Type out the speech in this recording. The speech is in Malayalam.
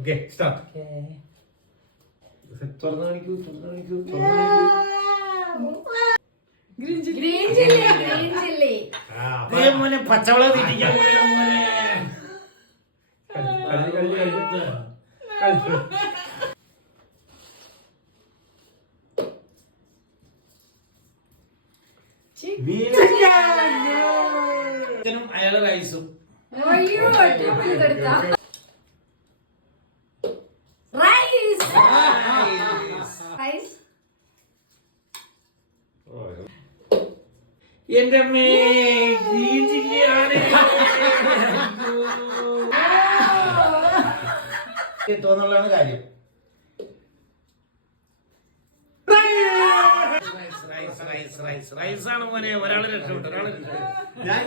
Okay start. തുറന്നു കാണിക്കൂ. Green chilli. മോനെ പച്ചവള തിരിക്കാൻ അയാളെ റൈസും എന്റെ ഗ്രീൻ ചില്ലിയാണ് തോന്നുള്ളതാണ് കാര്യം. റൈസാണ് മോനെ. ഒരാളെ രക്ഷപ്പെട്ടു. ഞാൻ